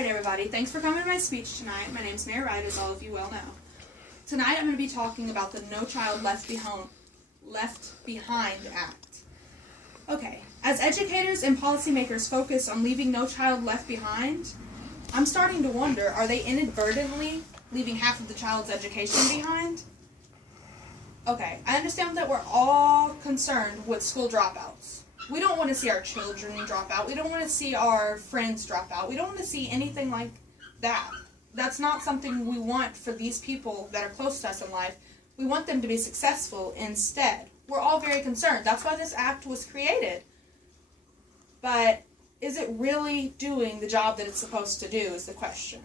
Alright everybody, thanks for coming to my speech tonight. My name's Mary Wright, as all of you well know. Tonight I'm going to be talking about the No Child Left Behind Act. Okay, as educators and policymakers focus on leaving no child left behind, I'm starting to wonder, are they inadvertently leaving half of the child's education behind? Okay, I understand that we're all concerned with school dropouts. We don't want to see our children drop out. We don't want to see our friends drop out. We don't want to see anything like that. That's not something we want for these people that are close to us in life. We want them to be successful instead. We're all very concerned. That's why this act was created. But is it really doing the job that it's supposed to do is the question.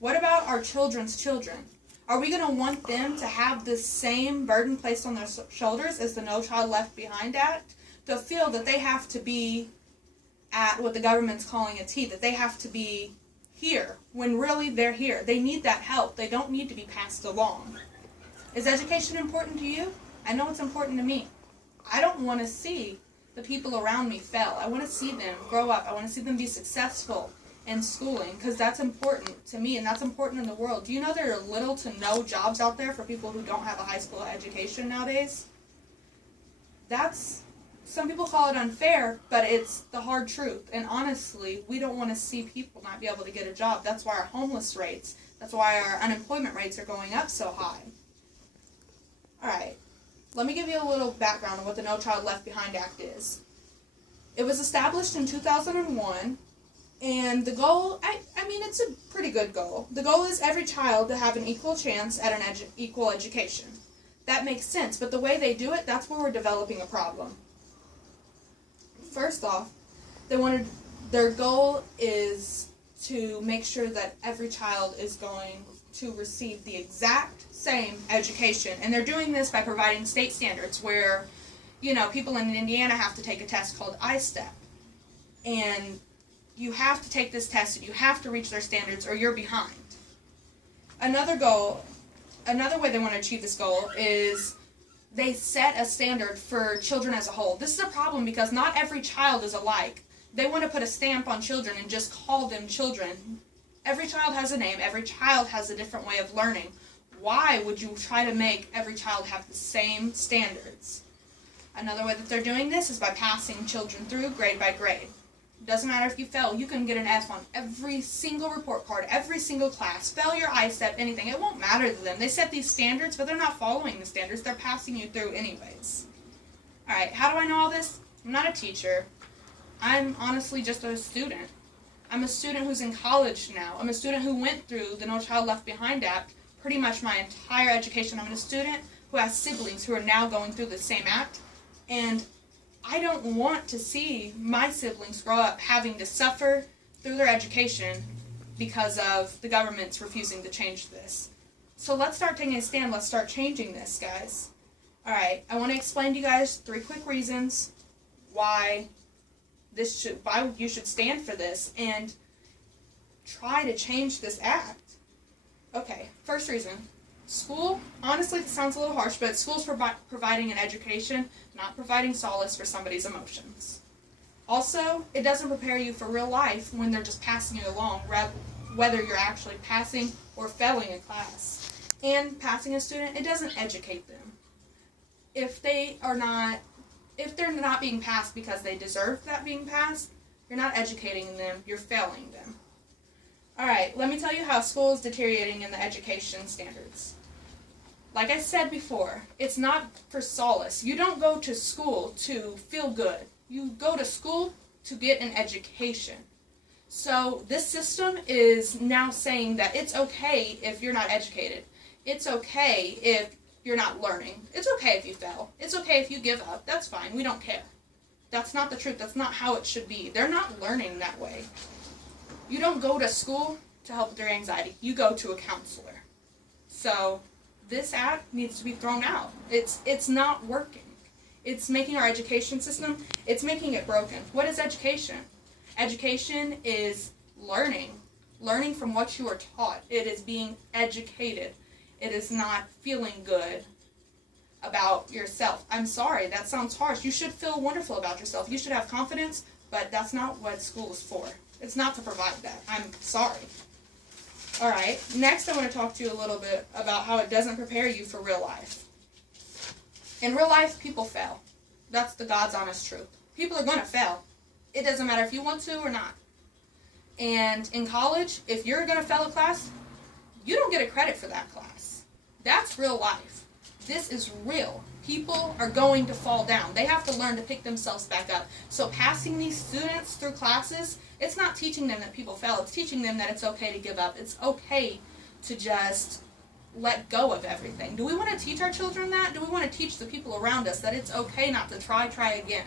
What about our children's children? Are we going to want them to have the same burden placed on their shoulders as the No Child Left Behind Act? To feel that they have to be at what the government's calling a T, that they have to be here, when really they're here. They need that help. They don't need to be passed along. Is education important to you? I know it's important to me. I don't want to see the people around me fail. I want to see them grow up. I want to see them be successful in schooling, because that's important to me and that's important in the world. Do you know there are little to no jobs out there for people who don't have a high school education nowadays? Some people call it unfair, but it's the hard truth. And honestly, we don't want to see people not be able to get a job. That's why our homeless rates, that's why our unemployment rates are going up so high. Alright, let me give you a little background on what the No Child Left Behind Act is. It was established in 2001, and the goal, I mean, it's a pretty good goal. The goal is every child to have an equal chance at an equal education. That makes sense, but the way they do it, that's where we're developing a problem. First off, their goal is to make sure that every child is going to receive the exact same education. And they're doing this by providing state standards where, you know, people in Indiana have to take a test called I-STEP. And you have to take this test and you have to reach their standards or you're behind. Another way they want to achieve this goal is they set a standard for children as a whole. This is a problem because not every child is alike. They want to put a stamp on children and just call them children. Every child has a name. Every child has a different way of learning. Why would you try to make every child have the same standards? Another way that they're doing this is by passing children through grade by grade. Doesn't matter if you fail, you can get an F on every single report card, every single class, failure, I-STEP, anything. It won't matter to them. They set these standards, but they're not following the standards. They're passing you through anyways. Alright, how do I know all this? I'm not a teacher. I'm honestly just a student. I'm a student who's in college now. I'm a student who went through the No Child Left Behind Act pretty much my entire education. I'm a student who has siblings who are now going through the same act, and I don't want to see my siblings grow up having to suffer through their education because of the government's refusing to change this. So let's start taking a stand. Let's start changing this, guys. Alright, I want to explain to you guys 3 quick reasons why you should stand for this and try to change this act. Okay, first reason. School, honestly, this sounds a little harsh, but school's providing an education, not providing solace for somebody's emotions. Also, it doesn't prepare you for real life when they're just passing you along, whether you're actually passing or failing a class. And passing a student, it doesn't educate them. If they're not being passed because they deserve that being passed, you're not educating them, you're failing them. Alright, let me tell you how school is deteriorating in the education standards. Like I said before, it's not for solace. You don't go to school to feel good. You go to school to get an education. So this system is now saying that it's okay if you're not educated. It's okay if you're not learning. It's okay if you fail. It's okay if you give up. That's fine. We don't care. That's not the truth. That's not how it should be. They're not learning that way. You don't go to school to help with your anxiety. You go to a counselor. So this act needs to be thrown out. It's not working. It's making our education system, it's making it broken. What is education? Education is learning. Learning from what you are taught. It is being educated. It is not feeling good about yourself. I'm sorry, that sounds harsh. You should feel wonderful about yourself. You should have confidence, but that's not what school is for. It's not to provide that. I'm sorry. Alright, next I want to talk to you a little bit about how it doesn't prepare you for real life. In real life, people fail. That's the God's honest truth. People are going to fail. It doesn't matter if you want to or not. And in college, if you're going to fail a class, you don't get a credit for that class. That's real life. This is real. People are going to fall down. They have to learn to pick themselves back up. So passing these students through classes, it's not teaching them that people fail. It's teaching them that it's okay to give up. It's okay to just let go of everything. Do we want to teach our children that? Do we want to teach the people around us that it's okay not to try again?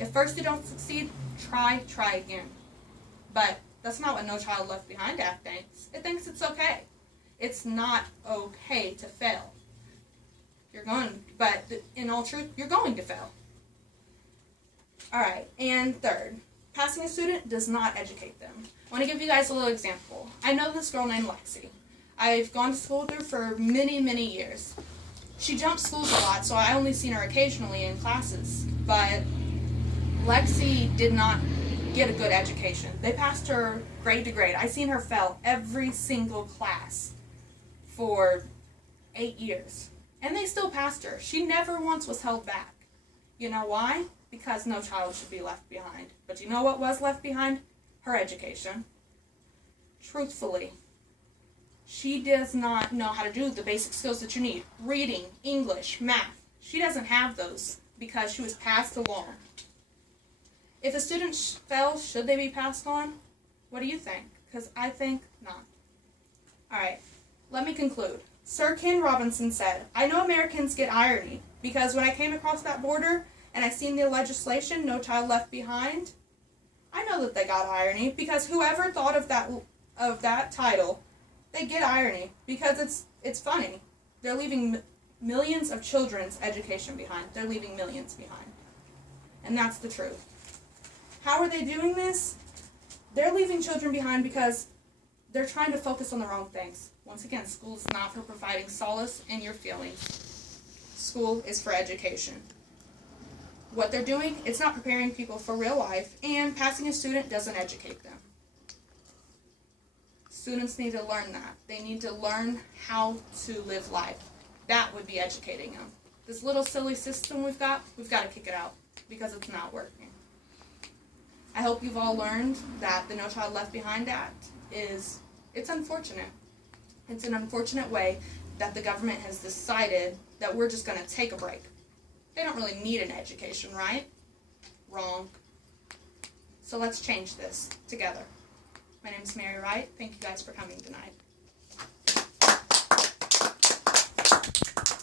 If first you don't succeed, try again. But that's not what No Child Left Behind Act thinks. It thinks it's okay. It's not okay to fail. But in all truth, you're going to fail. Alright, and third, passing a student does not educate them. I want to give you guys a little example. I know this girl named Lexi. I've gone to school with her for many, many years. She jumps schools a lot, so I only seen her occasionally in classes. But Lexi did not get a good education. They passed her grade to grade. I seen her fail every single class for 8 years. And they still passed her. She never once was held back. You know why? Because no child should be left behind. But you know what was left behind? Her education. Truthfully, she does not know how to do the basic skills that you need. Reading, English, math. She doesn't have those because she was passed along. If a student fails, should they be passed on? What do you think? Because I think not. Alright, let me conclude. Sir Ken Robinson said, "I know Americans get irony because when I came across that border and I seen the legislation, No Child Left Behind, I know that they got irony because whoever thought of that title, they get irony because it's funny. They're leaving millions of children's education behind. They're leaving millions behind. And that's the truth. How are they doing this? They're leaving children behind because they're trying to focus on the wrong things. Once again, school is not for providing solace in your feelings. School is for education. What they're doing, it's not preparing people for real life, and passing a student doesn't educate them. Students need to learn that. They need to learn how to live life. That would be educating them. This little silly system we've got to kick it out because it's not working. I hope you've all learned that the No Child Left Behind Act it's unfortunate. It's an unfortunate way that the government has decided that we're just going to take a break. They don't really need an education, right? Wrong. So let's change this together. My name is Mary Wright. Thank you guys for coming tonight.